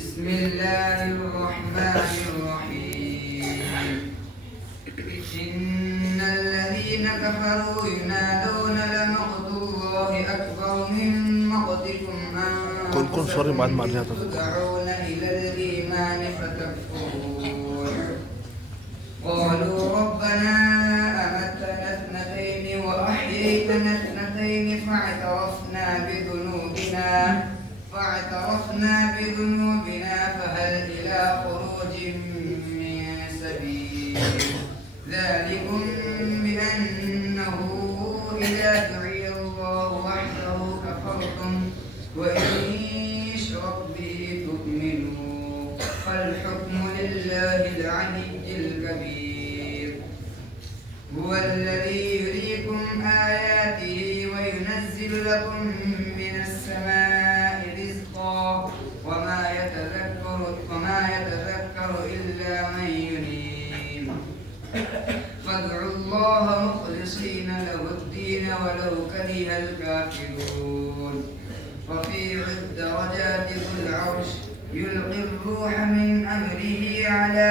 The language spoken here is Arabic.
بسم الله الرحمن الرحيم إن الذين كفروا ينادون لمقت الله أكبر من مقتكم أنفسكم تدعون إلى الإيمان فتكفرون قالوا ربنا أمتنا اثنتين وأحييتنا اثنتين فاعترفنا بذنوبنا فهل إلى خروج من سبيل ذلكم بأنه إذا دعي الله وحده كفرتم وإن يشرك به تؤمنوا فالحكم لله العلي الكبير هو الذي يريكم آياته وينزل لكم من السماء رزقا وما يتذكر إلا من ينيب فادعوا الله مخلصين له الدين ولو كره الكافرون رفيع الدرجات ذو العرش يلقي الروح من أمره على